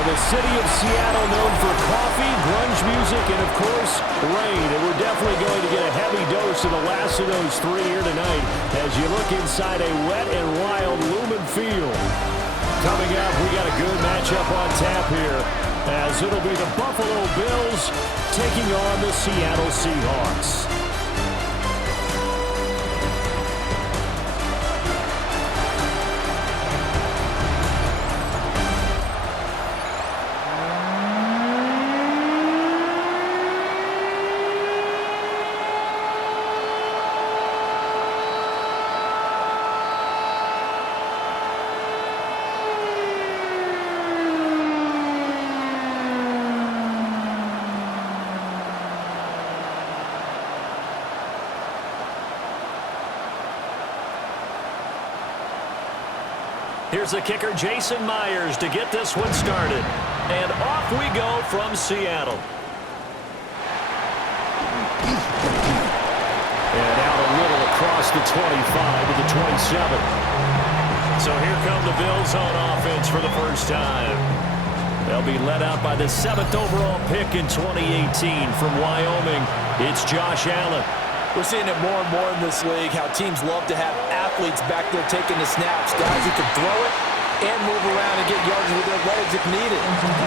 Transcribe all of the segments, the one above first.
Well, the city of Seattle known for coffee, grunge music, and, of course, rain. And we're definitely going to get a heavy dose of the last of those three here tonight as you look inside a wet and wild Lumen Field. Coming up, we got a good matchup on tap here as it'll be the Buffalo Bills taking on the Seattle Seahawks. Here's the kicker, Jason Myers, to get this one started. And off we go from Seattle. And out a little across the 25 to the 27. So here come the Bills on offense for the first time. They'll be led out by the 7th overall pick in 2018 from Wyoming. It's Josh Allen. We're seeing it more and more in this league, how teams love to have athletes back there taking the snaps, guys who can throw it and move around and get yards with their legs if needed.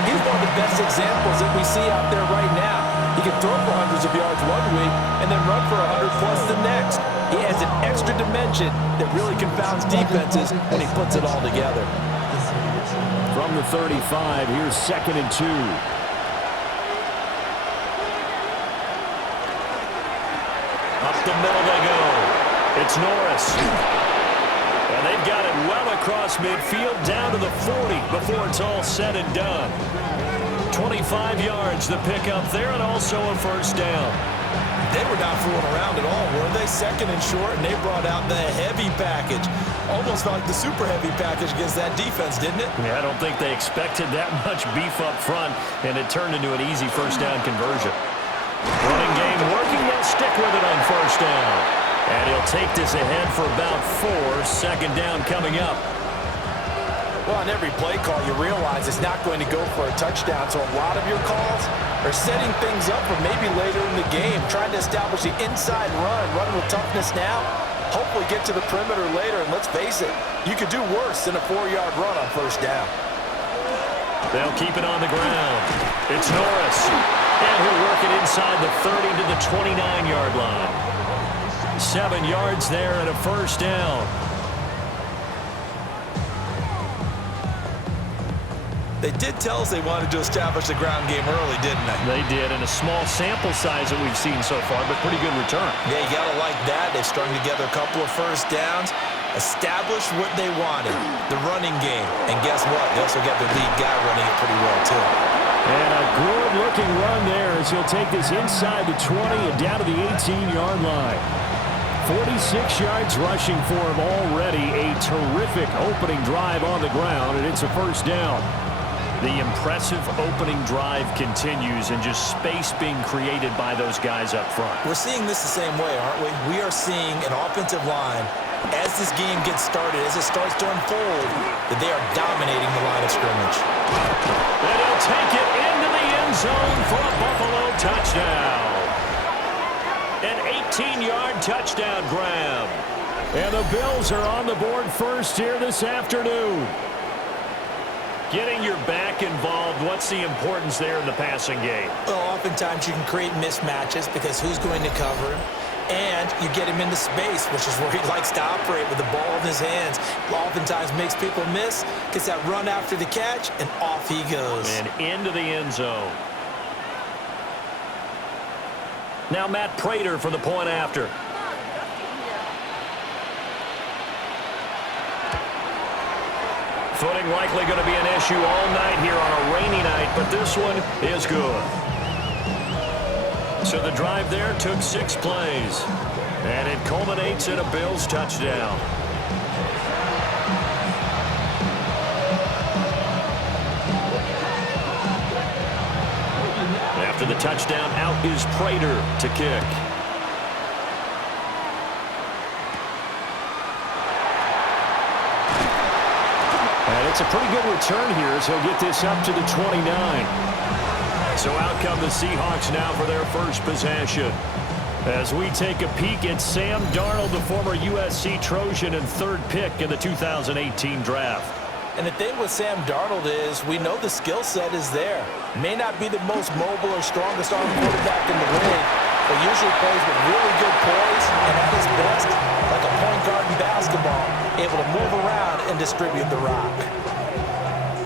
He's one of the best examples that we see out there right now. He can throw for hundreds of yards one week and then run for 100+ the next. He adds an extra dimension that really confounds defenses when he puts it all together. From the 35, here's 2nd and 2. Up the middle they go. It's Norris. And they've got it well across midfield down to the 40 before it's all said and done. 25 yards the pickup there and also a first down. They were not fooling around at all, were they? 2nd and short, and they brought out the heavy package. Almost like the super heavy package against that defense, didn't it? Yeah, I don't think they expected that much beef up front, and it turned into an easy first down conversion. Running game working, they'll stick with it on first down. And he'll take this ahead for about 4. 2nd down coming up. Well, on every play call, you realize it's not going to go for a touchdown, so a lot of your calls are setting things up for maybe later in the game, trying to establish the inside run with toughness now, hopefully get to the perimeter later, and let's face it, you could do worse than a 4-yard run on first down. They'll keep it on the ground. It's Norris. And he'll work it inside the 30 to the 29-yard line. 7 yards there and a first down. They did tell us they wanted to establish the ground game early, didn't they? They did, and a small sample size that we've seen so far, but pretty good return. Yeah, you got to like that. They strung together a couple of first downs, established what they wanted, the running game. And guess what? They also got their lead guy running it pretty well, too. And a good-looking run there as he'll take this inside the 20 and down to the 18-yard line. 46 yards rushing for him already. A terrific opening drive on the ground, and it's a first down. The impressive opening drive continues and just space being created by those guys up front. We're seeing this the same way, aren't we? We are seeing an offensive line, as this game gets started, as it starts to unfold, that they are dominating the line of scrimmage. And he'll take it into the end zone for a Buffalo touchdown. An 18-yard touchdown grab. And the Bills are on the board first here this afternoon. Getting your back involved, what's the importance there in the passing game? Well, oftentimes you can create mismatches because who's going to cover him? And you get him into space, which is where he likes to operate with the ball in his hands. Oftentimes makes people miss, gets that run after the catch, and off he goes. And into the end zone. Now Matt Prater for the point after. Footing likely going to be an issue all night here on a rainy night, but this one is good. So the drive there took 6 plays, and it culminates in a Bills touchdown. After the touchdown, out is Prater to kick. And That's a pretty good return here as he'll get this up to the 29. So out come the Seahawks now for their first possession. As we take a peek at Sam Darnold, the former USC Trojan and third pick in the 2018 draft. And the thing with Sam Darnold is we know the skill set is there. May not be the most mobile or strongest arm quarterback in the league, but usually plays with really good poise and at his best, like a point guard in basketball, able to move around and distribute the rock.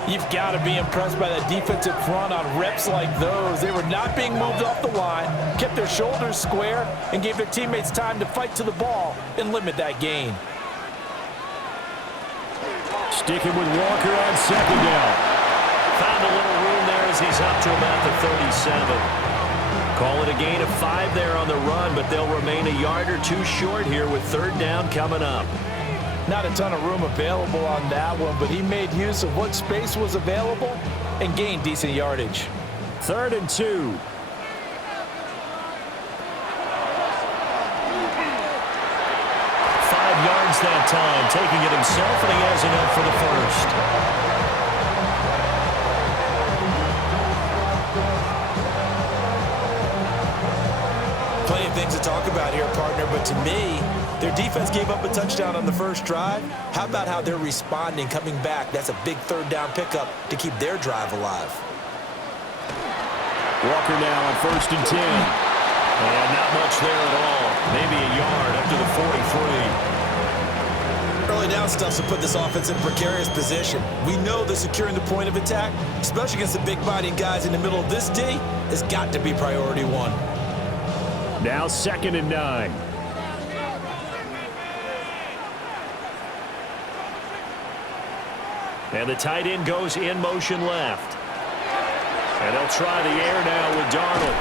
You've got to be impressed by that defensive front on reps like those. They were not being moved off the line, kept their shoulders square, and gave their teammates time to fight to the ball and limit that gain. Sticking with Walker on second down. Found a little room there as he's up to about the 37. Call it a gain of 5 there on the run, but they'll remain a yard or two short here with third down coming up. Not a ton of room available on that one, but he made use of what space was available and gained decent yardage. 3rd and 2. 5 yards that time, taking it himself, and he has enough for the first. Plenty of things to talk about here, partner, but to me, their defense gave up a touchdown on the first drive. How about how they're responding, coming back? That's a big third down pickup to keep their drive alive. Walker now on 1st and 10. And not much there at all. Maybe a yard up to the 43. Early down stuff to put this offense in a precarious position. We know that securing the point of attack, especially against the big-bodied guys in the middle of this D, has got to be priority one. Now 2nd and 9. And the tight end goes in motion left. And they'll try the air now with Darnold.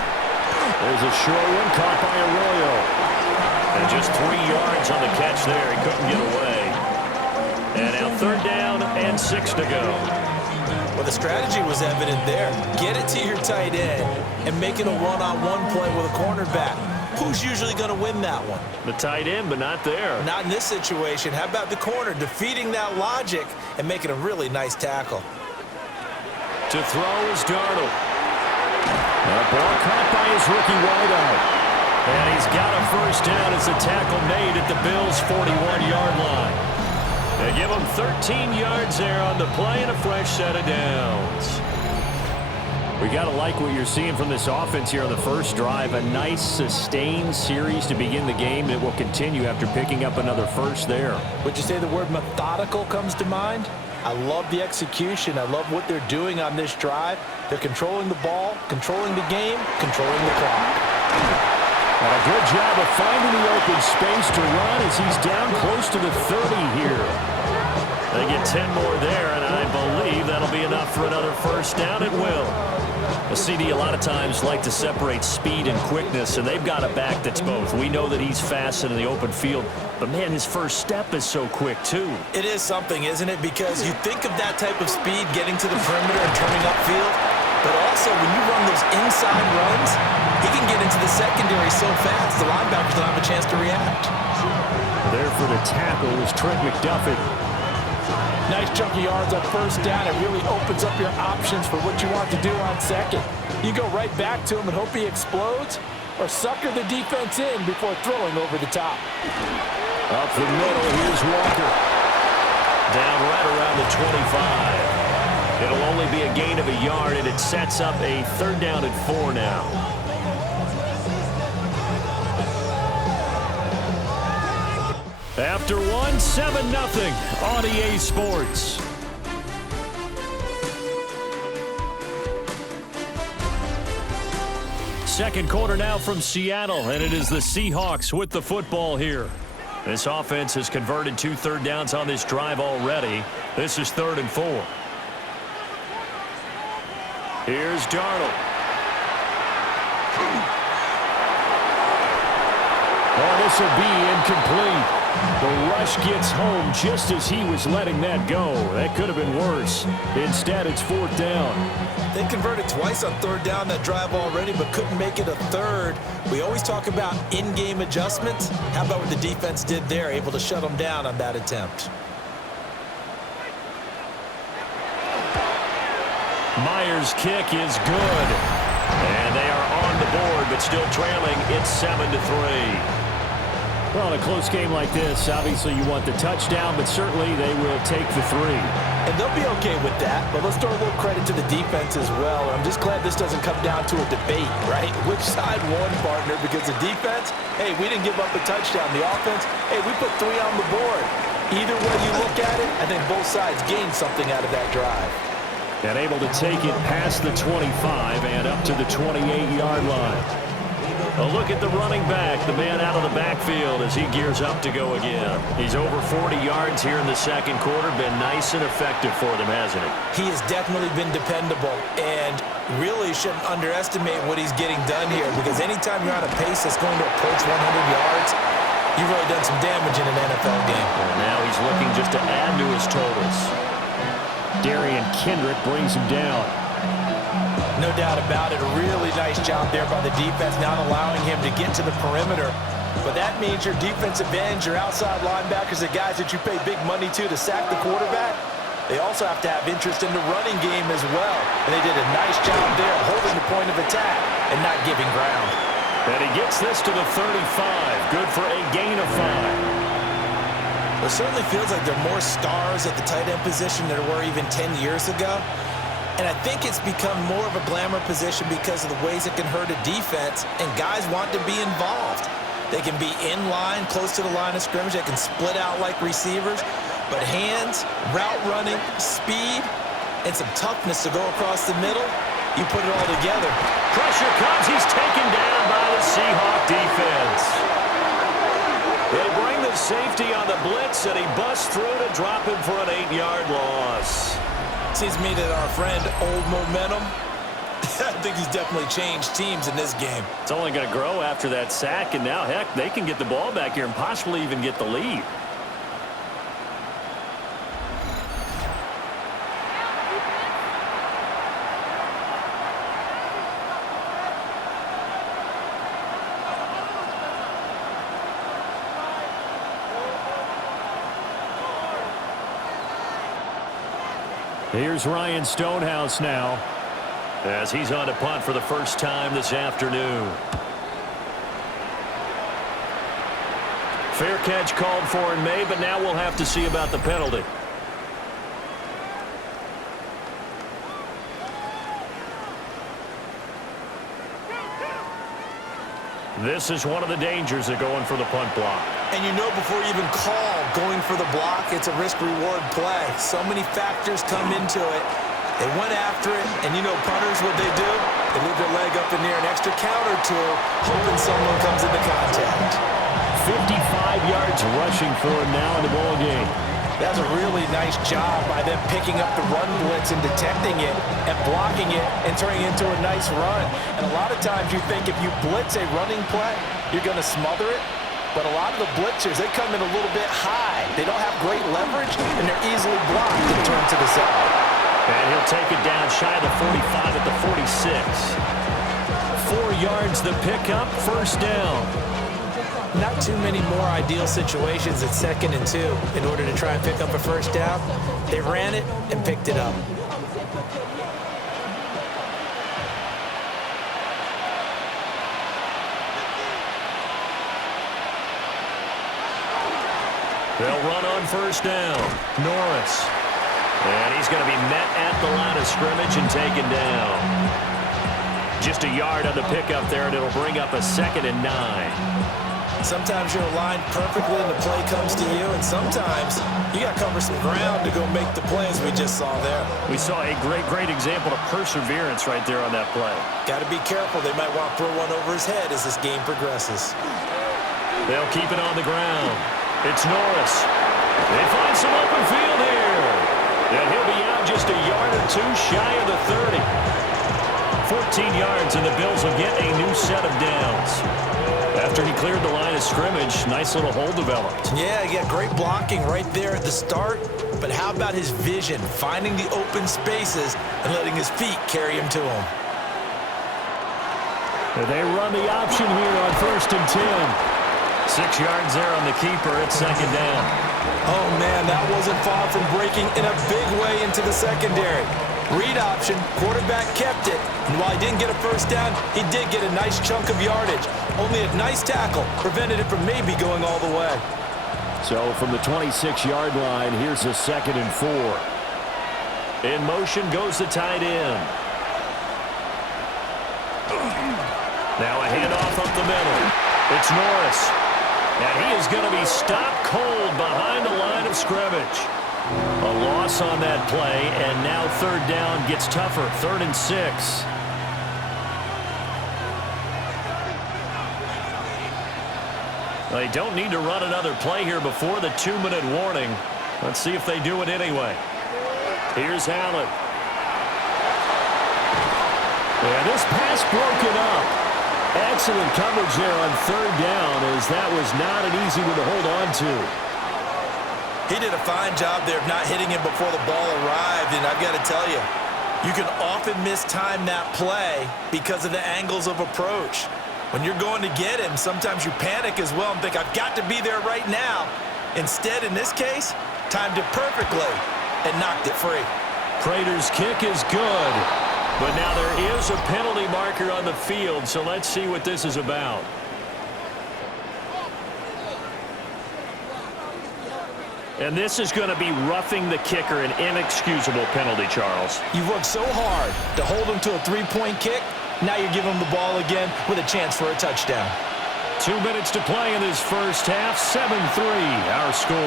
There's a short one caught by Arroyo. And just 3 yards on the catch there. He couldn't get away. And now 3rd down and 6 to go. Well, the strategy was evident there. Get it to your tight end and make it a one-on-one play with a cornerback. Who's usually going to win that one? The tight end, but not there. Not in this situation. How about the corner defeating that logic and making a really nice tackle? To throw is Darnold. That ball caught by his rookie wideout. And he's got a first down as the tackle made at the Bills' 41-yard line. They give him 13 yards there on the play and a fresh set of downs. We got to like what you're seeing from this offense here on the first drive. A nice, sustained series to begin the game that will continue after picking up another first there. Would you say the word methodical comes to mind? I love the execution. I love what they're doing on this drive. They're controlling the ball, controlling the game, controlling the clock. And a good job of finding the open space to run as he's down close to the 30 here. They get 10 more there, and I believe that'll be enough for another first down. It will. A CD a lot of times like to separate speed and quickness, and they've got a back that's both. We know that he's fast in the open field, but, man, his first step is so quick, too. It is something, isn't it? Because you think of that type of speed getting to the perimeter and turning upfield, but also when you run those inside runs, he can get into the secondary so fast, the linebackers don't have a chance to react. There for the tackle was Trent McDuffie. Nice chunky yards on first down. It really opens up your options for what you want to do on second. You go right back to him and hope he explodes, or sucker the defense in before throwing over the top. Up the middle, here's Walker. Down right around the 25. It'll only be a gain of a yard, and it sets up a 3rd down and 4 now. After one, 7-0 on EA Sports. Second quarter now from Seattle, and it is the Seahawks with the football here. This offense has converted 2 third downs on this drive already. This is 3rd and 4. Here's Darnold. Oh, this will be incomplete. The rush gets home just as he was letting that go. That could have been worse. Instead, it's 4th down. They converted twice on 3rd down that drive already, but couldn't make it a 3rd. We always talk about in-game adjustments. How about what the defense did there, able to shut them down on that attempt? Myers' kick is good. And they are on the board, but still trailing. It's 7-3. Well, in a close game like this, obviously you want the touchdown, but certainly they will take the 3. And they'll be okay with that, but let's throw a little credit to the defense as well. I'm just glad this doesn't come down to a debate, right? Which side won, partner? Because the defense, hey, we didn't give up a touchdown. The offense, hey, we put 3 on the board. Either way you look at it, I think both sides gained something out of that drive. And able to take it past the 25 and up to the 28-yard line. A look at the running back, the man out of the backfield as he gears up to go again. He's over 40 yards here in the second quarter. Been nice and effective for them, hasn't he? He has definitely been dependable and really shouldn't underestimate what he's getting done here, because anytime you're on a pace that's going to approach 100 yards, you've really done some damage in an NFL game. And now he's looking just to add to his totals. Darian Kendrick brings him down. No doubt about it. A really nice job there by the defense, not allowing him to get to the perimeter. But that means your defensive ends, your outside linebackers, the guys that you pay big money to sack the quarterback, they also have to have interest in the running game as well. And they did a nice job there holding the point of attack and not giving ground. And he gets this to the 35. Good for a gain of 5. It certainly feels like there are more stars at the tight end position than there were even 10 years ago. And I think it's become more of a glamour position because of the ways it can hurt a defense, and guys want to be involved. They can be in line, close to the line of scrimmage. They can split out like receivers. But hands, route running, speed, and some toughness to go across the middle, you put it all together. Pressure comes. He's taken down by the Seahawks defense. They bring the safety on the blitz, and he busts through to drop him for an 8-yard loss. Seems to me that our friend, Old Momentum, I think he's definitely changed teams in this game. It's only going to grow after that sack, and now, heck, they can get the ball back here and possibly even get the lead. Here's Ryan Stonehouse now as he's on to punt for the first time this afternoon. Fair catch called for and made, but now we'll have to see about the penalty. This is one of the dangers of going for the punt block. And you know before you even call going for the block, it's a risk-reward play. So many factors come into it. They went after it, and you know punters, what they do? They leave their leg up in the air an extra count or two, hoping someone comes into contact. 55 yards rushing for him now in the ball game. That's a really nice job by them picking up the run blitz and detecting it and blocking it and turning it into a nice run. And a lot of times you think if you blitz a running play, you're going to smother it. But a lot of the blitzers, they come in a little bit high. They don't have great leverage, and they're easily blocked and turned to the side. And he'll take it down shy of the 45 at the 46. 4 yards the pickup, first down. Not too many more ideal situations at 2nd and 2 in order to try and pick up a first down. They ran it and picked it up. They'll run on first down. Norris. And he's going to be met at the line of scrimmage and taken down. Just a yard on the pickup there, and it'll bring up a 2nd and 9. Sometimes you're aligned perfectly and the play comes to you, and sometimes you got to cover some ground to go make the play, as we just saw there. We saw a great example of perseverance right there on that play. Got to be careful. They might want to throw one over his head as this game progresses. They'll keep it on the ground. It's Norris. They find some open field here. And he'll be out just a yard or two shy of the 30. 14 yards, and the Bills will get a new set of downs. After he cleared the line of scrimmage, nice little hole developed. Yeah, he got great blocking right there at the start. But how about his vision, finding the open spaces and letting his feet carry him to him? They run the option here on 1st and 10. 6 yards there on the keeper at 2nd down. Oh, man, that wasn't far from breaking in a big way into the secondary. Read option, quarterback kept it. And while he didn't get a first down, he did get a nice chunk of yardage. Only a nice tackle prevented it from maybe going all the way. So from the 26-yard line, here's a 2nd and 4. In motion goes the tight end. Now a handoff up the middle. It's Norris. And he is going to be stopped cold behind the line of scrimmage. A loss on that play, and now 3rd down gets tougher. 3rd and 6. They don't need to run another play here before the 2-minute warning. Let's see if they do it anyway. Here's Allen. And this pass broken up. Excellent coverage there on 3rd down, as that was not an easy one to hold on to. He did a fine job there of not hitting him before the ball arrived, and I've got to tell you, you can often mistime that play because of the angles of approach. When you're going to get him, sometimes you panic as well and think, I've got to be there right now. Instead, in this case, timed it perfectly and knocked it free. Prater's kick is good, but now there is a penalty marker on the field, so let's see what this is about. And this is going to be roughing the kicker, an inexcusable penalty, Charles. You've worked so hard to hold him to a 3-point kick. Now you're giving him the ball again with a chance for a touchdown. 2 minutes to play in this first half. 7-3, our score.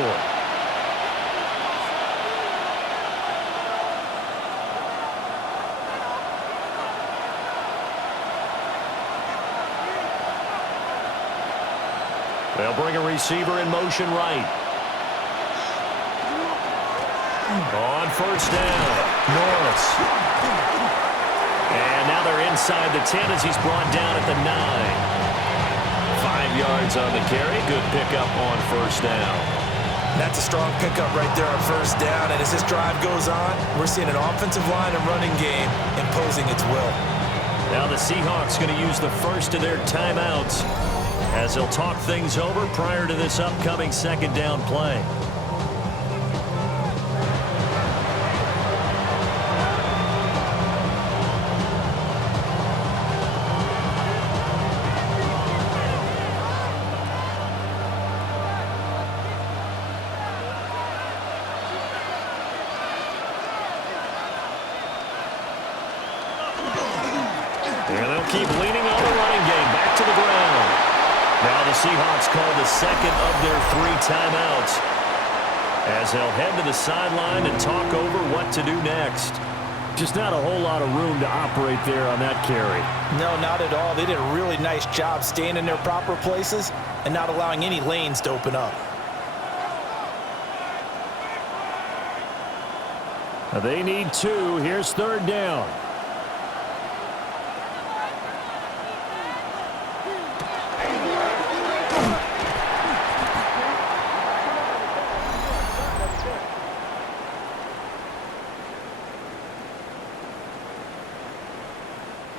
They'll bring a receiver in motion right. On 1st down, Norris. And now they're inside the 10 as he's brought down at the 9. 5 yards on the carry. Good pickup on 1st down. That's a strong pickup right there on 1st down. And as this drive goes on, we're seeing an offensive line and running game imposing its will. Now the Seahawks going to use the first of their timeouts as they'll talk things over prior to this upcoming 2nd down play. And they'll keep leaning on the running game. Back to the ground. Now the Seahawks call the 2nd of their 3 timeouts as they'll head to the sideline and talk over what to do next. Just not a whole lot of room to operate there on that carry. No, not at all. They did a really nice job staying in their proper places and not allowing any lanes to open up. They need 2. Here's 3rd down.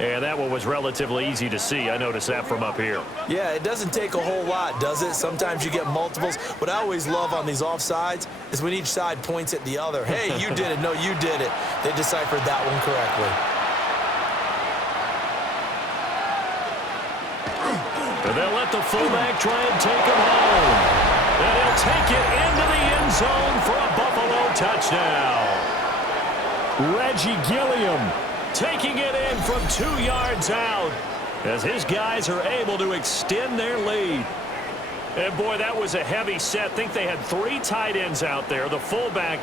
And that one was relatively easy to see. I noticed that from up here. Yeah, it doesn't take a whole lot, does it? Sometimes you get multiples. What I always love on these offsides is when each side points at the other. Hey, you did it. No, you did it. They deciphered that one correctly. And they'll let the fullback try and take him home. And he'll take it into the end zone for a Buffalo touchdown. Reggie Gilliam taking it in from 2 yards out as his guys are able to extend their lead. And boy, that was a heavy set. I think they had 3 tight ends out there. The fullback,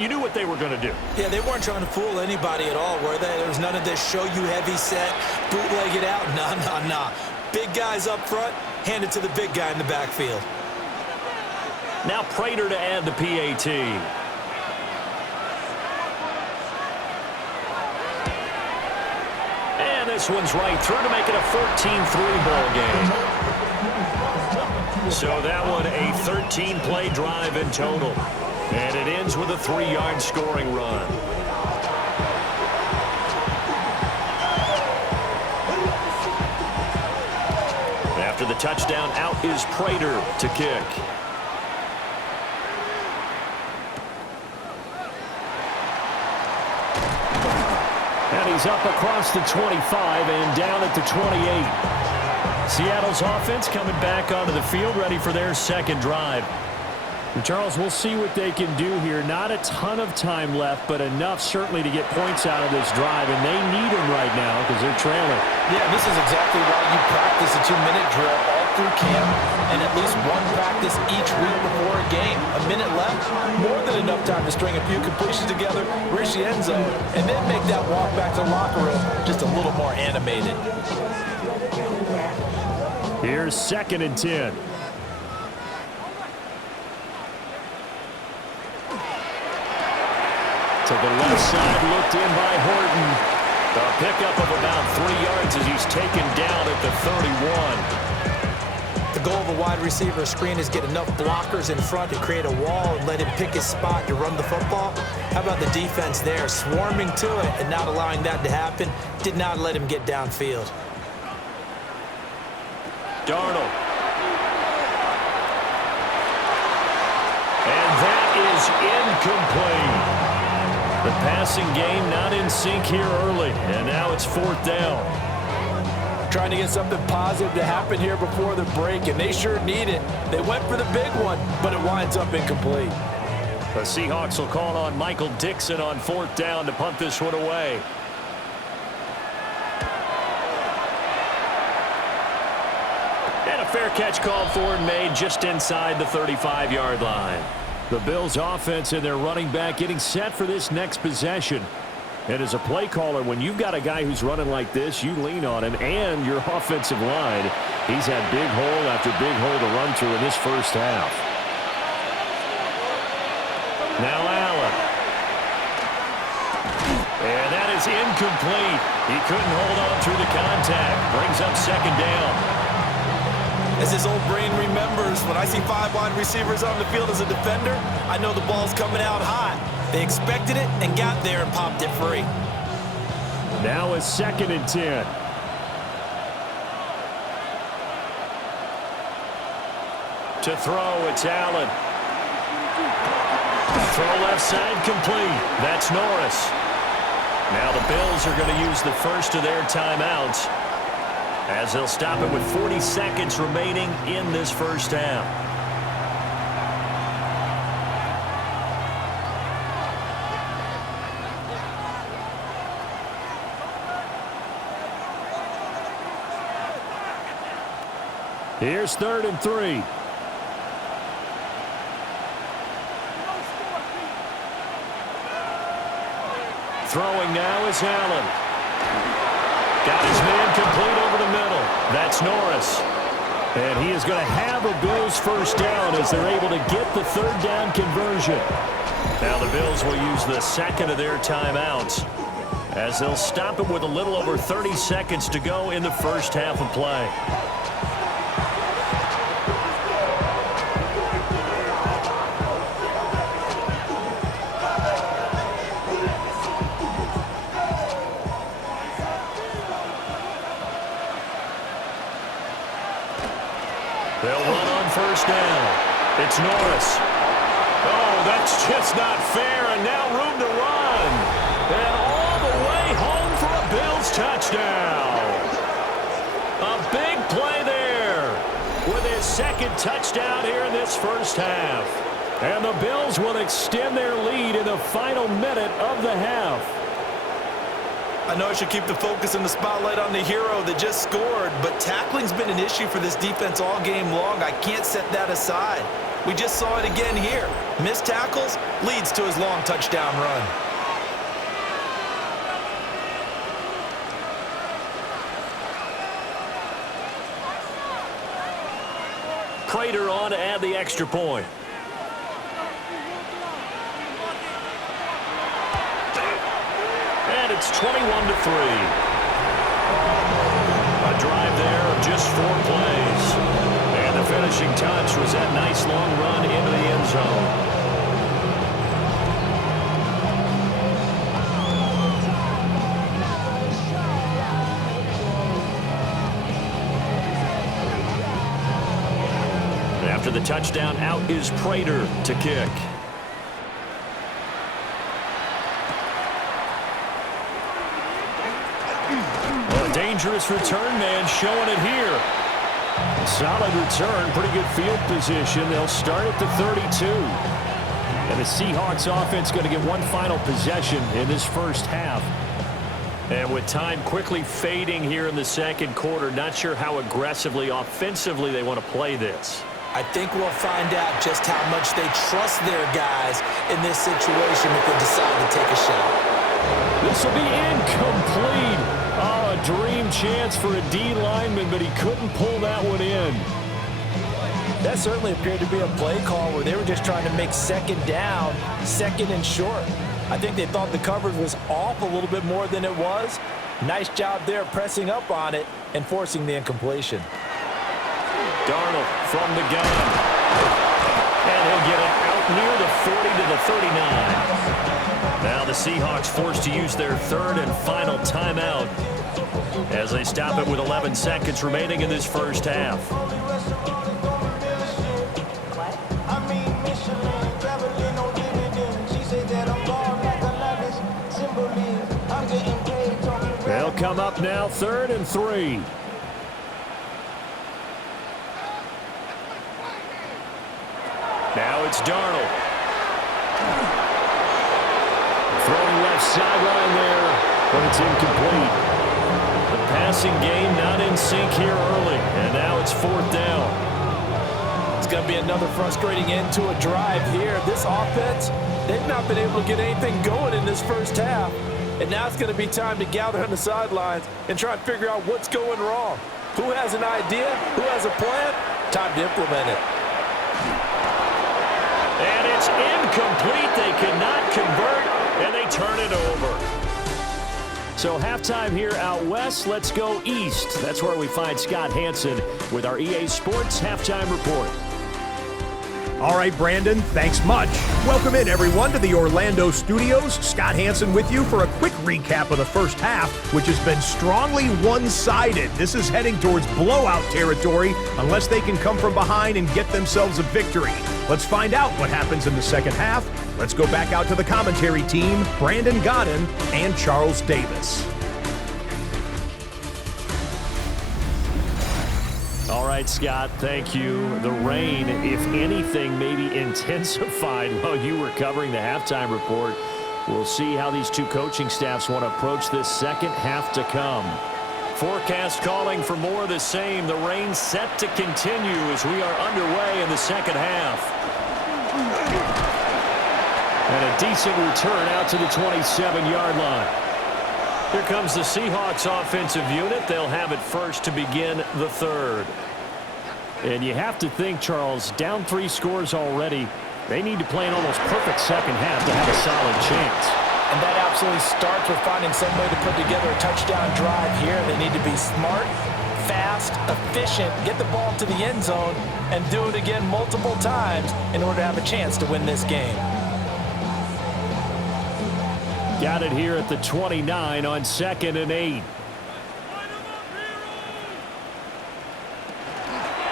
you knew what they were going to do. Yeah, they weren't trying to fool anybody at all, were they? There was none of this show you heavy set, bootleg it out. Nah. Big guys up front, hand it to the big guy in the backfield. Now Prater to add the PAT. And this one's right through to make it a 14-3 ball game. So that one a 13-play drive in total. And it ends with a 3-yard scoring run. After the touchdown, out is Prater to kick. And he's up across the 25 and down at the 28. Seattle's offense coming back onto the field, ready for their second drive. And Charles, we'll see what they can do here. Not a ton of time left, but enough certainly to get points out of this drive, and they need them right now because they're trailing. Yeah, this is exactly why you practice a 2-minute drill all through camp and at least one practice each week before a game. A minute left, more than enough time to string a few completions together, reach the end zone, and then make that walk back to the locker room just a little more animated. Here's 2nd and 10. To the left side, looked in by Horton. A pickup of about 3 yards as he's taken down at the 31. The goal of a wide receiver screen is get enough blockers in front to create a wall and let him pick his spot to run the football. How about the defense there, swarming to it and not allowing that to happen? Did not let him get downfield. Darnold. And that is incomplete. The passing game not in sync here early, and now it's 4th down. Trying to get something positive to happen here before the break, and they sure need it. They went for the big one, but it winds up incomplete. The Seahawks will call on Michael Dixon on 4th down to punt this one away. And a fair catch called for and made just inside the 35-yard line. The Bills' offense and their running back getting set for this next possession. And as a play caller, when you've got a guy who's running like this, you lean on him and your offensive line. He's had big hole after big hole to run through in this first half. Now Allen. And that is incomplete. He couldn't hold on through the contact. Brings up 2nd down. As his old brain remembers, when I see 5 wide receivers on the field as a defender, I know the ball's coming out hot. They expected it and got there and popped it free. Now it's 2nd and 10. To throw, it's Allen. Throw left side complete. That's Norris. Now the Bills are going to use the first of their timeouts, as they'll stop it with 40 seconds remaining in this first half. Here's 3rd and 3. Throwing now is Allen. Got his man complete over the middle. That's Norris. And he is going to have a Bills first down as they're able to get the 3rd down conversion. Now the Bills will use the 2nd of their timeouts, as they'll stop it with a little over 30 seconds to go in the first half of play. They'll run on first down. It's Norris. Oh, that's just not fair, and now room to run. And all the way home for a Bills touchdown. A big play there with his 2nd touchdown here in this first half. And the Bills will extend their lead in the final minute of the half. I know I should keep the focus and the spotlight on the hero that just scored, but tackling's been an issue for this defense all game long. I can't set that aside. We just saw it again here. Missed tackles leads to his long touchdown run. Prater on to add the extra point. And it's 21-3. A drive there of just 4 plays. And the finishing touch was that nice long run into the end zone. After the touchdown, out is Prater to kick. dangerous return man showing it here. A solid return, pretty good field position. They'll start at the 32. And the Seahawks offense going to get one final possession in this first half. And with time quickly fading here in the second quarter, not sure how aggressively, offensively they want to play this. I think we'll find out just how much they trust their guys in this situation if they decide to take a shot. This will be incomplete. Oh, a dream chance for a D lineman, but he couldn't pull that one in. That certainly appeared to be a play call where they were just trying to make second down, second and short. I think they thought the coverage was off a little bit more than it was. Nice job there pressing up on it and forcing the incompletion. Darnold from the gun. And he'll get it out near the 40 to the 39. Now the Seahawks forced to use their third and final timeout as they stop it with 11 seconds remaining in this first half. They'll come up now, 3rd and 3. Now it's Darnold. Throwing left sideline there, but it's incomplete. The passing game not in sync here early, and now it's 4th down. It's going to be another frustrating end to a drive here. This offense, they've not been able to get anything going in this first half. And now it's going to be time to gather on the sidelines and try and figure out what's going wrong. Who has an idea? Who has a plan? Time to implement it. And it's incomplete. They cannot convert, and they turn it over. So halftime here out west. Let's go east. That's where we find Scott Hanson with our EA Sports Halftime Report. All right, Brandon, thanks much. Welcome in, everyone, to the Orlando studios. Scott Hanson with you for a quick recap of the first half, which has been strongly one-sided. This is heading towards blowout territory unless they can come from behind and get themselves a victory. Let's find out what happens in the second half. Let's go back out to the commentary team, Brandon Godden and Charles Davis. All right, Scott, thank you. The rain, if anything, maybe intensified while you were covering the halftime report. We'll see how these two coaching staffs want to approach this second half to come. Forecast calling for more of the same. The rain set to continue as we are underway in the second half. And a decent return out to the 27-yard line. Here comes the Seahawks offensive unit. They'll have it first to begin the third. And you have to think, Charles, down 3 scores already. They need to play an almost perfect second half to have a solid chance. And that absolutely starts with finding some way to put together a touchdown drive here. They need to be smart, fast, efficient, get the ball to the end zone, and do it again multiple times in order to have a chance to win this game. Got it here at the 29 on 2nd and 8.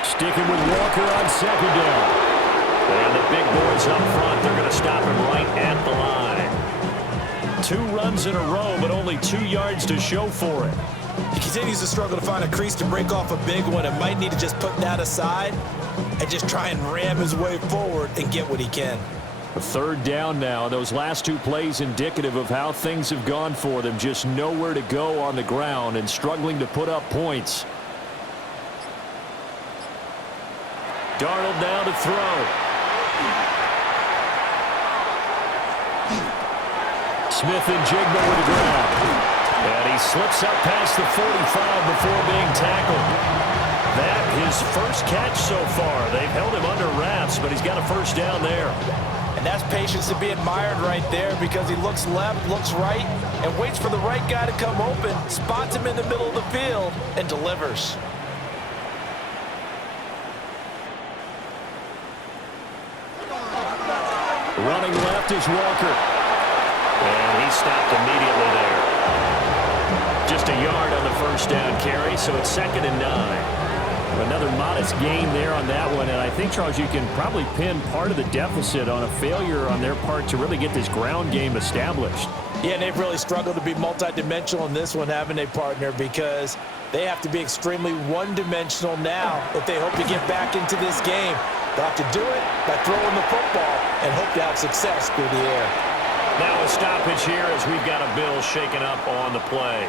Sticking with Walker on 2nd down. And the big boys up front, they're going to stop him right at the line. 2 runs in a row, but only 2 yards to show for it. He continues to struggle to find a crease to break off a big one and might need to just put that aside and just try and ram his way forward and get what he can. 3rd down now. Those last 2 plays indicative of how things have gone for them. Just nowhere to go on the ground and struggling to put up points. Darnold now to throw. Smith and Jigba with the grab. And he slips up past the 45 before being tackled. That his first catch so far. They've held him under wraps, but he's got a first down there. And that's patience to be admired right there because he looks left, looks right, and waits for the right guy to come open, spots him in the middle of the field, and delivers. Running left is Walker. And he stopped immediately there. Just a yard on the first down carry, so it's 2nd and 9. Another modest gain there on that one, and I think, Charles, you can probably pin part of the deficit on a failure on their part to really get this ground game established. Yeah, and they've really struggled to be multidimensional in this one, haven't they, partner? Because they have to be extremely one-dimensional now if they hope to get back into this game. They'll have to do it by throwing the football and hope to have success through the air. Now a stoppage here as we've got a Bill shaken up on the play.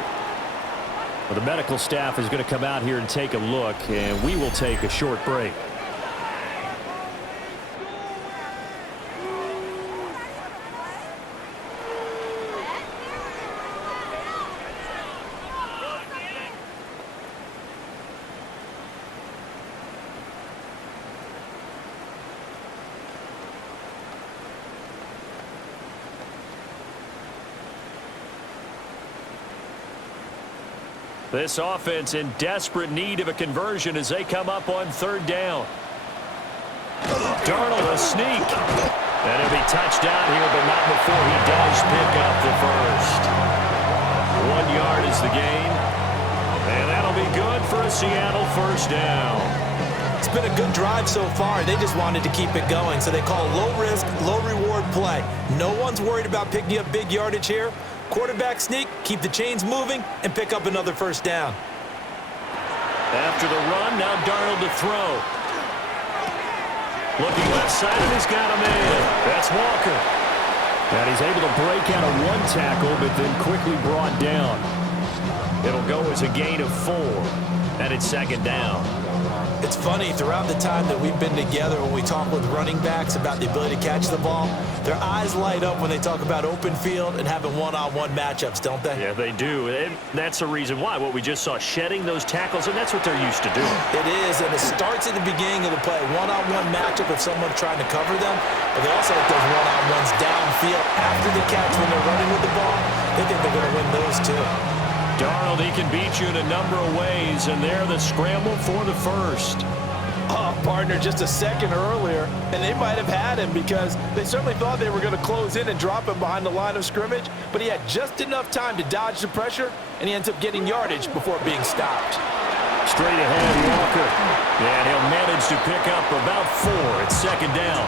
Well, the medical staff is going to come out here and take a look, and we will take a short break. This offense in desperate need of a conversion as they come up on third down. Darnold a sneak. And he'll be touched down here, but not before he does pick up the first. 1 yard is the gain. And that'll be good for a Seattle first down. It's been a good drive so far. They just wanted to keep it going, so they call low-risk, low-reward play. No one's worried about picking up big yardage here. Quarterback sneak, keep the chains moving, and pick up another first down. After the run, now Darnold to throw. Looking left side, and he's got him in. That's Walker. And he's able to break out of one tackle, but then quickly brought down. It'll go as a gain of 4, and it's second down. It's funny, throughout the time that we've been together, when we talk with running backs about the ability to catch the ball, their eyes light up when they talk about open field and having one-on-one matchups, don't they? Yeah, they do. And that's the reason why. What we just saw, shedding those tackles, and that's what they're used to doing. It is, and it starts at the beginning of the play. One-on-one matchup if someone's trying to cover them, but they also like those one-on-ones downfield after the catch when they're running with the ball. They think they're going to win those too. Darnold, he can beat you in a number of ways, and they're the scramble for the first. Oh, partner, just a second earlier, and they might have had him because they certainly thought they were going to close in and drop him behind the line of scrimmage, but he had just enough time to dodge the pressure, and he ends up getting yardage before being stopped. Straight ahead, Walker. And he'll manage to pick up about 4 at second down.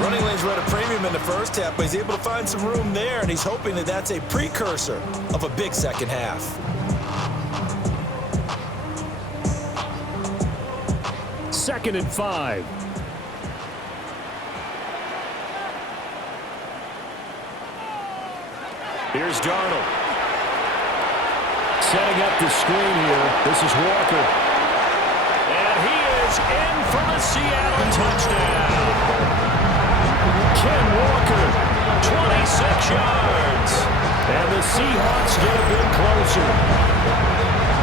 Running lanes were at a premium in the first half, but he's able to find some room there, and he's hoping that that's a precursor of a big second half. Second and 5. Here's Darnold. Setting up the screen here. This is Walker. And he is in for the Seattle touchdown. Ken Walker, 26 yards. And the Seahawks get a bit closer.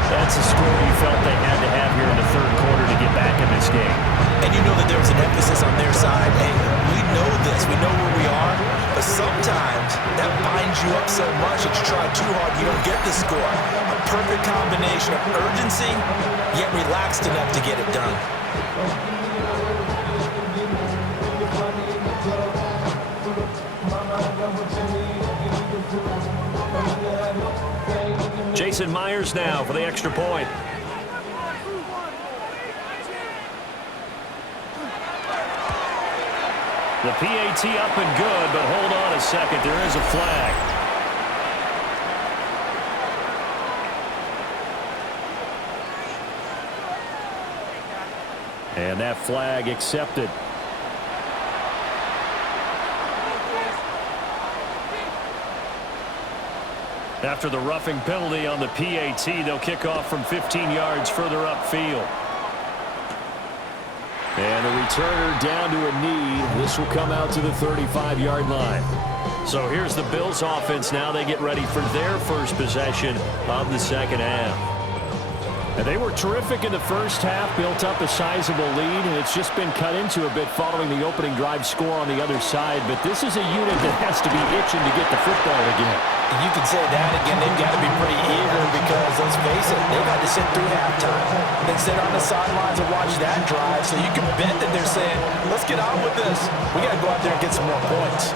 That's a score you felt they had to have here in the third quarter to get back in this game. And you know that there was an emphasis on their side. Hey, we know this. We know where we are. But sometimes that binds you up so much that you try too hard, you don't get the score. A perfect combination of urgency, yet relaxed enough to get it done. Jason Myers now for the extra point. The PAT up and good, but hold on a second. There is a flag. And that flag accepted. After the roughing penalty on the PAT, they'll kick off from 15 yards further upfield. And the returner down to a knee. This will come out to the 35-yard line. So here's the Bills offense now. They get ready for their first possession of the second half. And they were terrific in the first half, built up a sizable lead, and it's just been cut into a bit following the opening drive score on the other side. But this is a unit that has to be itching to get the football again. You can say that again. They've got to be pretty eager because, let's face it, they've had to sit through halftime, then sit on the sidelines and watch that drive. So you can bet that they're saying, let's get on with this. We got to go out there and get some more points.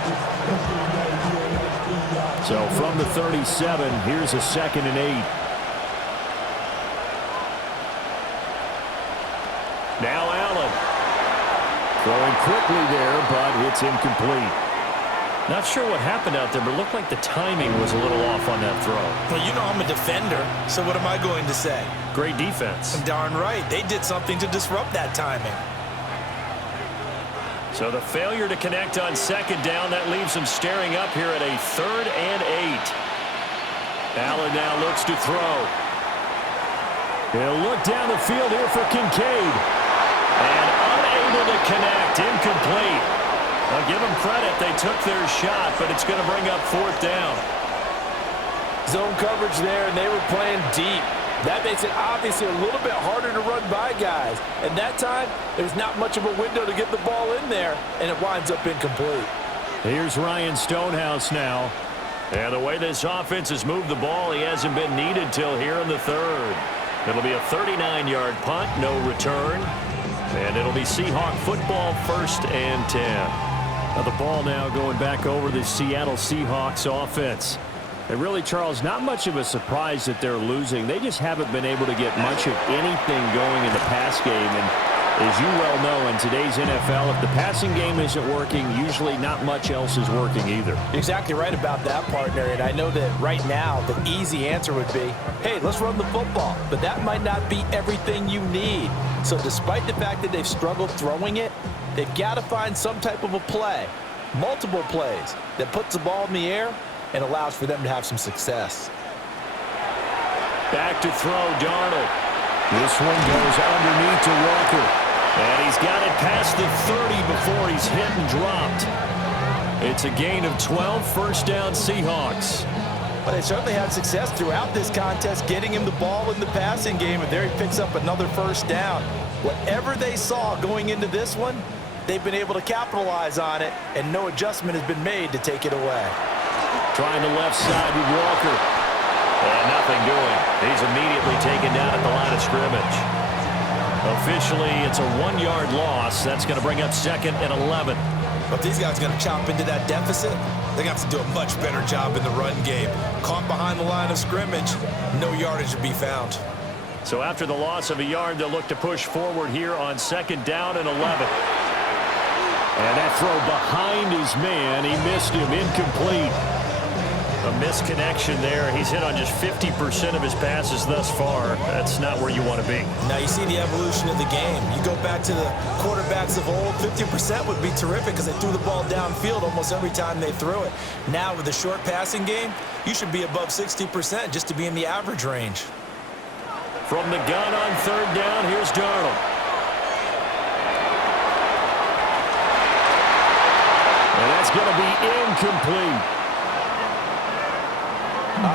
So from the 37, here's a 2nd and 8. Now Allen. Throwing quickly there, but it's incomplete. Not sure what happened out there, but it looked like the timing was a little off on that throw. Well, you know I'm a defender, so what am I going to say? Great defense. Darn right. They did something to disrupt that timing. So the failure to connect on second down, that leaves them staring up here at a 3rd and 8. Allen now looks to throw. He'll look down the field here for Kincaid. And unable to connect, incomplete. I'll give them credit. They took their shot, but it's going to bring up 4th down. Zone coverage there, and they were playing deep. That makes it obviously a little bit harder to run by guys. And that time, there's not much of a window to get the ball in there, and it winds up incomplete. Here's Ryan Stonehouse now. And the way this offense has moved the ball, he hasn't been needed till here in the 3rd. It'll be a 39-yard punt, no return. And it'll be Seahawk football, 1st and 10. Now the ball now going back over the Seattle Seahawks offense. And really, Charles, not much of a surprise that they're losing. They just haven't been able to get much of anything going in the pass game. And as you well know, in today's NFL, if the passing game isn't working, usually not much else is working either. Exactly right about that, partner. And I know that right now the easy answer would be, hey, let's run the football. But that might not be everything you need. So despite the fact that they've struggled throwing it, they've got to find some type of a play, multiple plays, that puts the ball in the air and allows for them to have some success. Back to throw, Darnold. This one goes underneath to Walker. And he's got it past the 30 before he's hit and dropped. It's a gain of 12, 1st down Seahawks. But they certainly had success throughout this contest, getting him the ball in the passing game, and there he picks up another 1st down. Whatever they saw going into this one, they've been able to capitalize on it, and no adjustment has been made to take it away. Trying the left side with Walker. And nothing doing. He's immediately taken down at the line of scrimmage. Officially, it's a 1-yard loss. That's going to bring up 2nd and 11. But these guys are going to chop into that deficit. They're going to have to do a much better job in the run game. Caught behind the line of scrimmage, no yardage to be found. So after the loss of a yard, they'll look to push forward here on 2nd down and 11. And that throw behind his man, he missed him, incomplete. A misconnection there. He's hit on just 50% of his passes thus far. That's not where you want to be. Now you see the evolution of the game. You go back to the quarterbacks of old, 50% would be terrific because they threw the ball downfield almost every time they threw it. Now with the short passing game, you should be above 60% just to be in the average range. From the gun on 3rd down, here's Darnold. And that's going to be incomplete.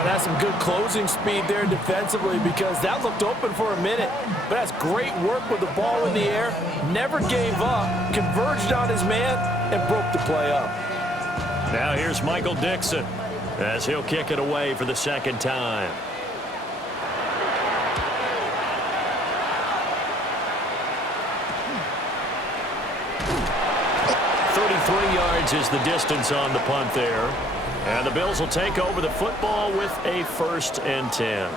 That's some good closing speed there defensively because that looked open for a minute. But that's great work with the ball in the air. Never gave up, converged on his man, and broke the play up. Now here's Michael Dixon as he'll kick it away for the 2nd time. 33 yards is the distance on the punt there. And the Bills will take over the football with a 1st and 10.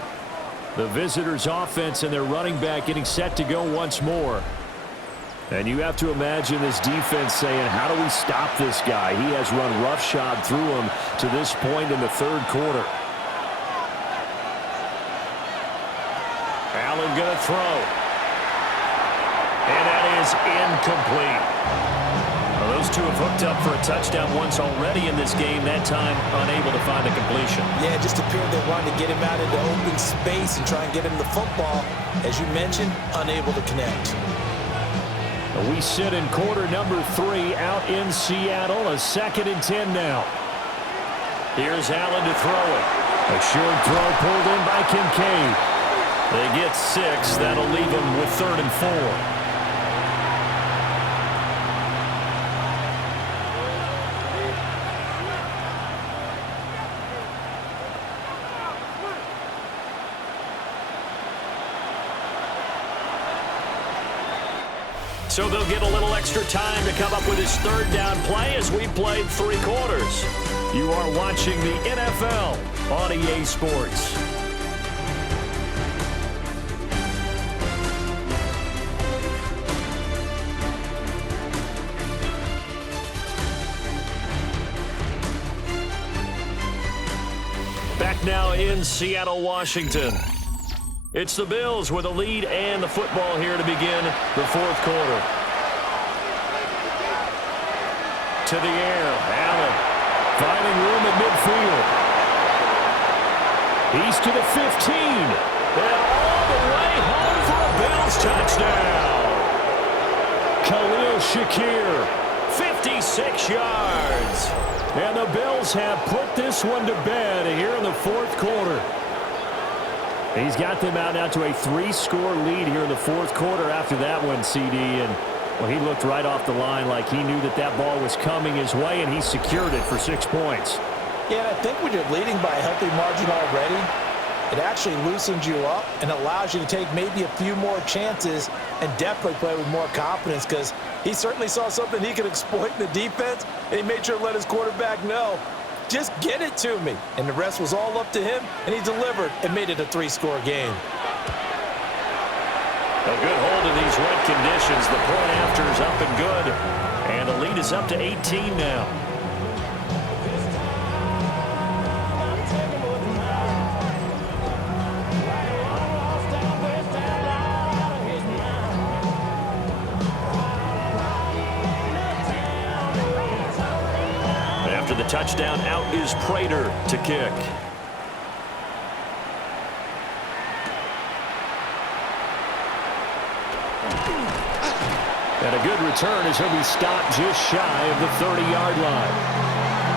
The visitors' offense and their running back getting set to go once more. And you have to imagine this defense saying, how do we stop this guy? He has run roughshod through him to this point in the 3rd quarter. Allen going to throw. And that is incomplete. Well, those two have hooked up for a touchdown once already in this game, that time unable to find the completion. Yeah, it just appeared they wanted to get him out into open space and try and get him the football. As you mentioned, unable to connect. We sit in quarter number 3 out in Seattle, a 2nd and 10 now. Here's Allen to throw it. A short throw pulled in by Kincaid. They get 6. That'll leave them with 3rd and 4. So they'll get a little extra time to come up with his 3rd down play as we played 3 quarters. You are watching the NFL on EA Sports. in Seattle, Washington. It's the Bills with a lead and the football here to begin the fourth quarter. To the air, Allen finding room at midfield. He's to the 15. And all the way home for a Bills touchdown. Khalil Shakir, 56 yards. And the Bills have put this one to bed here in the fourth quarter. He's got them out now to a 3-score lead here in the fourth quarter after that one, CD. And, well, he looked right off the line like he knew that that ball was coming his way, and he secured it for 6 points. Yeah, and I think when you're leading by a healthy margin already, it actually loosens you up and allows you to take maybe a few more chances and definitely play with more confidence, because he certainly saw something he could exploit in the defense, and he made sure to let his quarterback know, just get it to me. And the rest was all up to him, and he delivered and made it a 3-score game. A good hold in these wet conditions. The point after is up and good, and the lead is up to 18 now. After the touchdown, out is Prater to kick. And a good return as he'll be stopped just shy of the 30-yard line.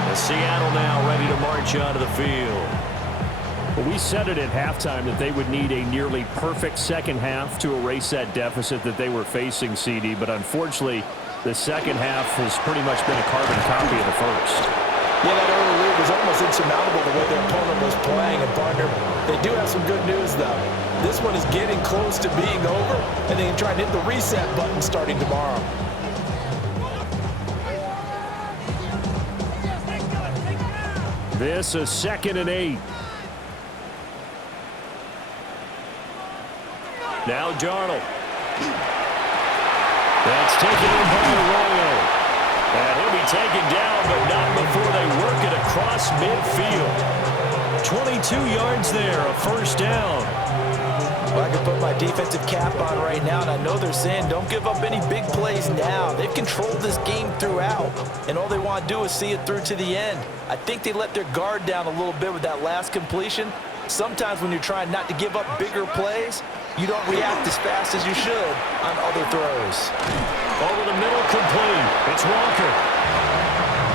And Seattle now ready to march onto the field. Well, we said it at halftime that they would need a nearly perfect second half to erase that deficit that they were facing, CD. But unfortunately, the second half has pretty much been a carbon copy of the first. Yeah, that early lead was almost insurmountable the way their opponent was playing. And, partner, they do have some good news, though. This one is getting close to being over, and they can try and hit the reset button starting tomorrow. This is 2nd and 8. Now Darnold. That's taken in by Arroyo. And he'll be taken down, but not before they work it across midfield. 22 yards there, a first down. Well, I can put my defensive cap on right now, and I know they're saying don't give up any big plays now. They've controlled this game throughout, and all they want to do is see it through to the end. I think they let their guard down a little bit with that last completion. Sometimes when you're trying not to give up bigger plays, you don't react as fast as you should on other throws. Over the middle, complete. It's Walker.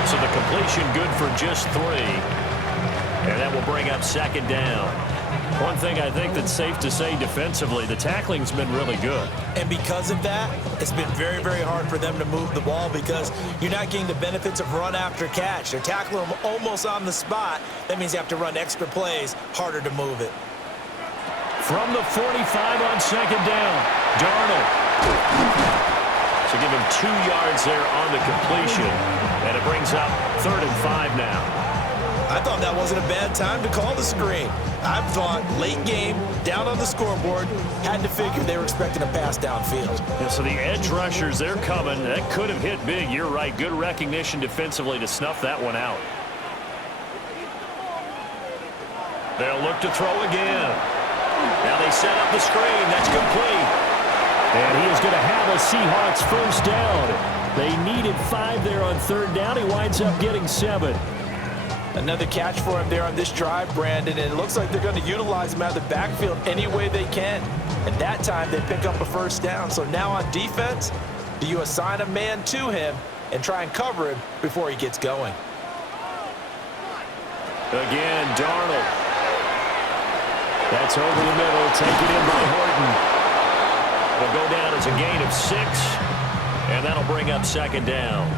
So the completion good for just 3. And that will bring up 2nd down. One thing I think that's safe to say defensively, the tackling's been really good. And because of that, it's been very, very hard for them to move the ball because you're not getting the benefits of run after catch. They're tackling them almost on the spot. That means you have to run extra plays, harder to move it. From the 45 on 2nd down, Darnold. So give him 2 yards there on the completion. And it brings up 3rd and 5 now. I thought that wasn't a bad time to call the screen. I thought late game, down on the scoreboard, had to figure they were expecting a pass downfield. Yeah, so the edge rushers, they're coming. That could have hit big. You're right. Good recognition defensively to snuff that one out. They'll look to throw again. Now they set up the screen. That's complete. And he is going to have a Seahawks first down. They needed 5 there on 3rd down. He winds up getting 7. Another catch for him there on this drive, Brandon, and it looks like they're going to utilize him out of the backfield any way they can. And that time they pick up a first down. So now on defense, do you assign a man to him and try and cover him before he gets going? Again, Darnold. That's over the middle, taken in by Horton. It'll go down as a gain of 6, and that'll bring up 2nd down.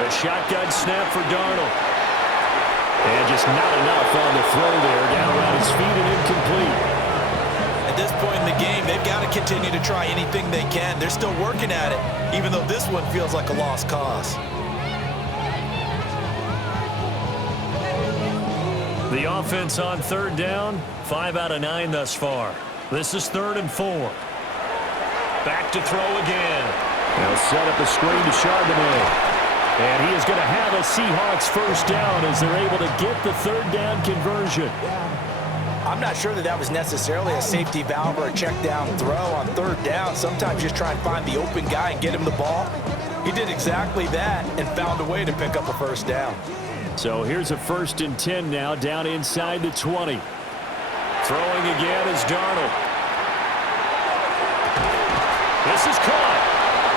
A shotgun snap for Darnold. And just not enough on the throw there. Down around his feet and incomplete. At this point in the game, they've got to continue to try anything they can. They're still working at it, even though this one feels like a lost cause. The offense on third down, 5 out of 9 thus far. This is 3rd and 4. Back to throw again. They'll set up a screen to Charbonnet. And he is going to have a Seahawks first down as they're able to get the 3rd down conversion. I'm not sure that was necessarily a safety valve or a check down throw on 3rd down. Sometimes just try and find the open guy and get him the ball. He did exactly that and found a way to pick up a first down. So here's a 1st and 10 now, down inside the 20. Throwing again is Darnold. This is caught.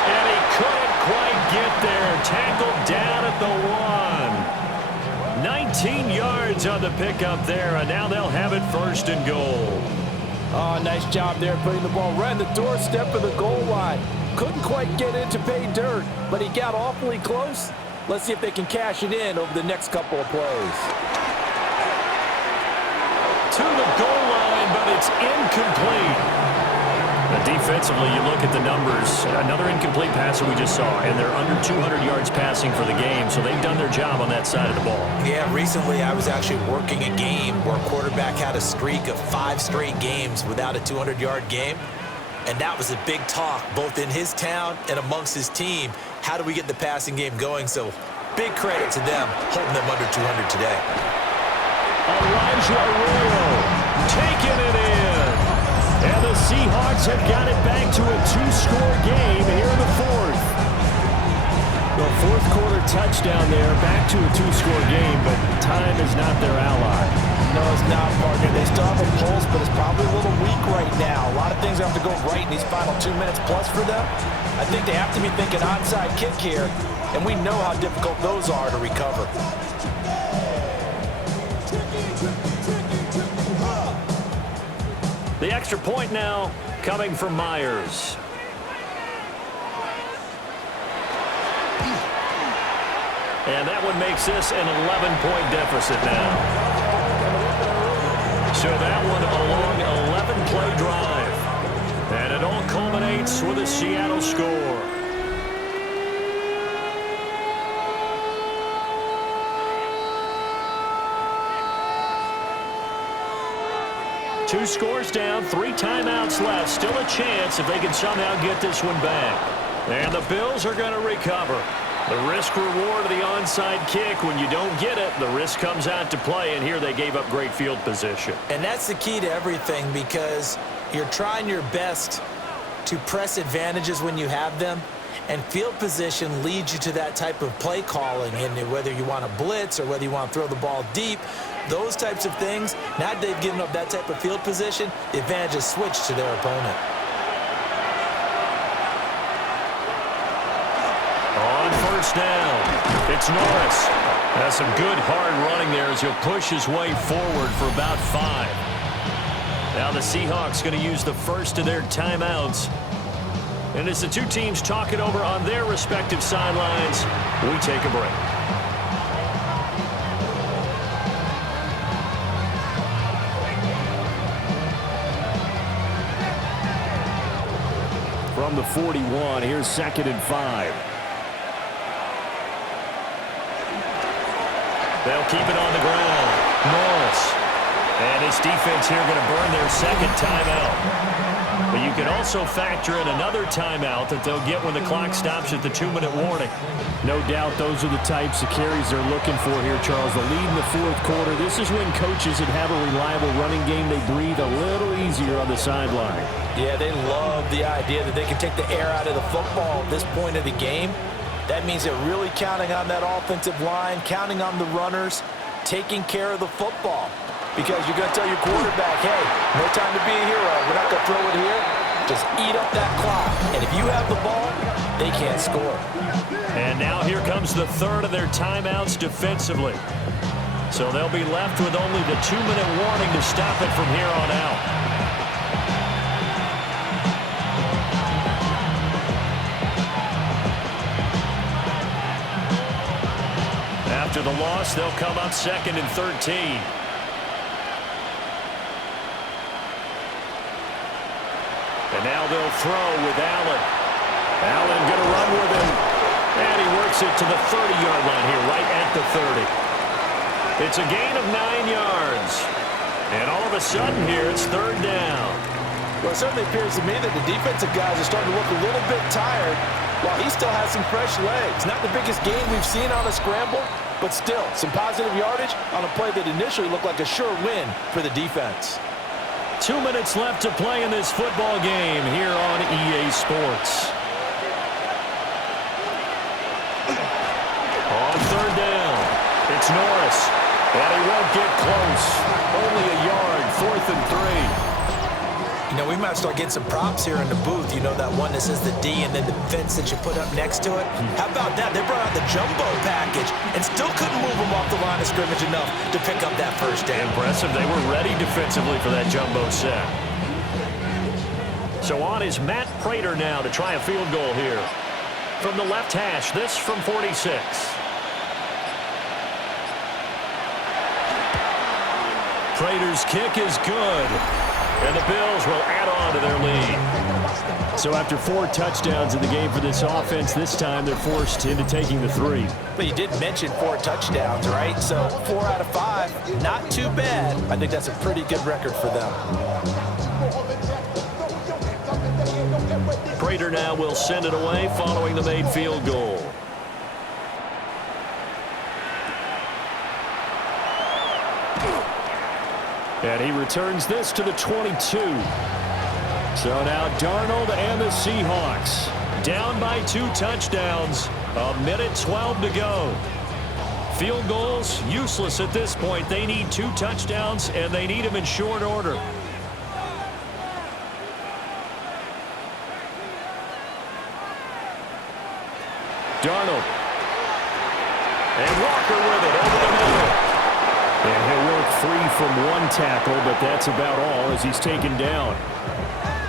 And he couldn't quite get there. Tackled down at the 1. 19 yards on the pickup there, and now they'll have it 1st and goal. Oh, nice job there putting the ball right on the doorstep of the goal line. Couldn't quite get in to pay dirt, but he got awfully close. Let's see if they can cash it in over the next couple of plays. To the goal line, but it's incomplete. Defensively, you look at the numbers. Another incomplete pass that we just saw, and they're under 200 yards passing for the game, so they've done their job on that side of the ball. Yeah, recently I was actually working a game where a quarterback had a streak of 5 straight games without a 200-yard game, and that was a big talk both in his town and amongst his team. How do we get the passing game going? So big credit to them holding them under 200 today. Elijah Arroyo taking it in. And the Seahawks have got it back to a 2-score game here in the 4th. The 4th quarter touchdown there, back to a 2-score game, but time is not their ally. No, it's not, partner. They still have a pulse, but it's probably a little weak right now. A lot of things have to go right in these final 2 minutes plus for them. I think they have to be thinking onside kick here, and we know how difficult those are to recover. The extra point now coming from Myers. And that one makes this an 11-point deficit now. So that one a long 11-play drive. And it all culminates with a Seattle score. Two scores down, 3 timeouts left. Still a chance if they can somehow get this one back. And the Bills are going to recover. The risk-reward of the onside kick, when you don't get it, the risk comes out to play, and here they gave up great field position. And that's the key to everything, because you're trying your best to press advantages when you have them, and field position leads you to that type of play calling, and whether you want to blitz or whether you want to throw the ball deep, those types of things. Now that they've given up that type of field position, the advantage is switched to their opponent. On first down, it's Norris. That's some good hard running there as he'll push his way forward for about 5. Now the Seahawks going to use the first of their timeouts. And as the two teams talk it over on their respective sidelines, we take a break. From the 41, here's 2nd and 5. They'll keep it on the ground. Norris. And his defense here going to burn their 2nd timeout. But you can also factor in another timeout that they'll get when the clock stops at the 2-minute warning. No doubt those are the types of carries they're looking for here, Charles. The lead in the 4th quarter. This is when coaches that have a reliable running game, they breathe a little easier on the sideline. Yeah, they love the idea that they can take the air out of the football at this point of the game. That means they're really counting on that offensive line, counting on the runners, taking care of the football. Because you're going to tell your quarterback, hey, no time to be a hero. We're not going to throw it here. Just eat up that clock. And if you have the ball, they can't score. And now here comes the 3rd of their timeouts defensively. So they'll be left with only the 2-minute warning to stop it from here on out. After the loss, they'll come up 2nd and 13. And now they'll throw with Allen. Allen going to run with him. And he works it to the 30-yard line here, right at the 30. It's a gain of 9 yards. And all of a sudden here, it's third down. Well, it certainly appears to me that the defensive guys are starting to look a little bit tired while he still has some fresh legs. Not the biggest gain we've seen on a scramble, but still some positive yardage on a play that initially looked like a sure win for the defense. 2 minutes left to play in this football game here on EA Sports. On third down, it's Norris, and he won't get close. Only a yard, 4th and 3. You know, we might start getting some props here in the booth. You know, that one that says the D and then the fence that you put up next to it? How about that? They brought out the jumbo package and still couldn't move them off the line of scrimmage enough to pick up that first down. Impressive. They were ready defensively for that jumbo set. So on is Matt Prater now to try a field goal here. From the left hash, this from 46. Prater's kick is good. And the Bills will add on to their lead. So after 4 touchdowns in the game for this offense, this time they're forced into taking the 3. But you did mention 4 touchdowns, right? So 4 out of 5, not too bad. I think that's a pretty good record for them. Prater now will send it away following the made field goal. And he returns this to the 22. So now Darnold and the Seahawks down by 2 touchdowns. 1:12 to go. Field goals useless at this point. They need 2 touchdowns, and they need them in short order. Darnold. And Walker with it over the middle. And he'll work free from 1 tackle, but that's about all as he's taken down.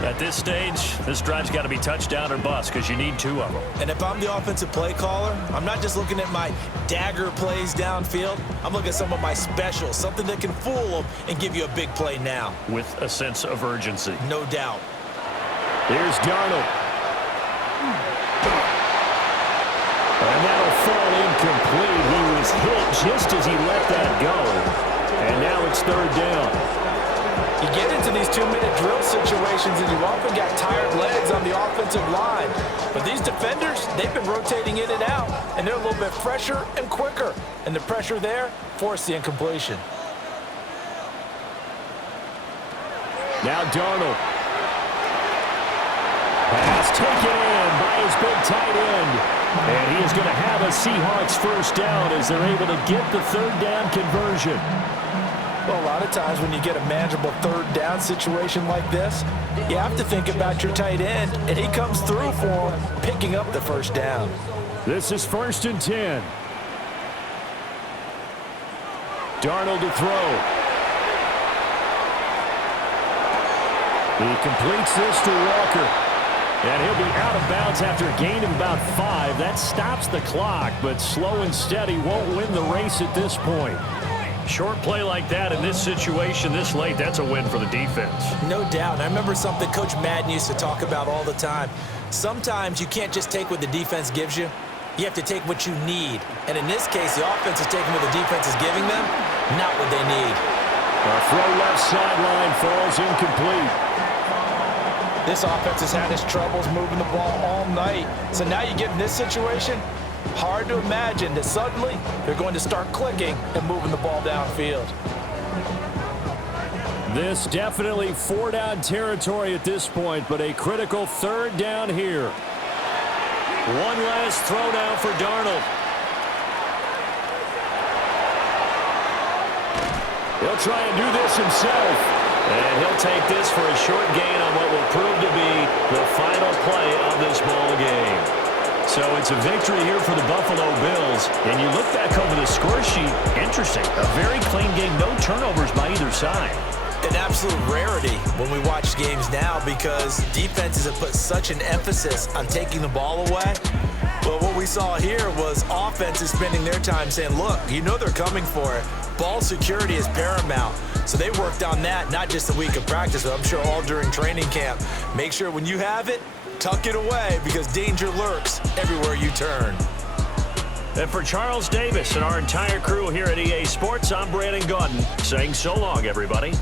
At this stage, this drive's got to be touchdown or bust because you need 2 of them. And if I'm the offensive play caller, I'm not just looking at my dagger plays downfield. I'm looking at some of my specials, something that can fool them and give you a big play now. With a sense of urgency. No doubt. Here's Darnold. And that'll fall incomplete. He was hit just as he let that go. And now it's third down. You get into these 2-minute drill situations and you've often got tired legs on the offensive line. But these defenders, they've been rotating in and out, and they're a little bit fresher and quicker. And the pressure there forced the incompletion. Now Darnold. Pass taken in by his big tight end. And he is going to have a Seahawks first down as they're able to get the third down conversion. Well, a lot of times when you get a manageable third down situation like this, you have to think about your tight end, and he comes through for him, picking up the first down. This is 1st and 10. Darnold to throw. He completes this to Walker. And he'll be out of bounds after a gain of about 5. That stops the clock, but slow and steady won't win the race at this point. Short play like that in this situation this late, that's a win for the defense. No doubt. I remember something Coach Madden used to talk about all the time. Sometimes you can't just take what the defense gives you. You have to take what you need. And in this case, the offense is taking what the defense is giving them, not what they need. A throw left sideline falls incomplete. This offense has had its troubles moving the ball all night. So now you get in this situation, hard to imagine that suddenly they're going to start clicking and moving the ball downfield. This definitely 4-down territory at this point, but a critical third down here. One last throw now for Darnold. He'll try and do this himself. And he'll take this for a short gain on what will prove to be the final play of this ball game. So it's a victory here for the Buffalo Bills. And you look back over the score sheet, interesting. A very clean game, no turnovers by either side. An absolute rarity when we watch games now because defenses have put such an emphasis on taking the ball away. Well, what we saw here was offenses spending their time saying, look, you know they're coming for it. Ball security is paramount. So they worked on that, not just a week of practice, but I'm sure all during training camp. Make sure when you have it, tuck it away because danger lurks everywhere you turn. And for Charles Davis and our entire crew here at EA Sports, I'm Brandon Gaudin saying so long, everybody.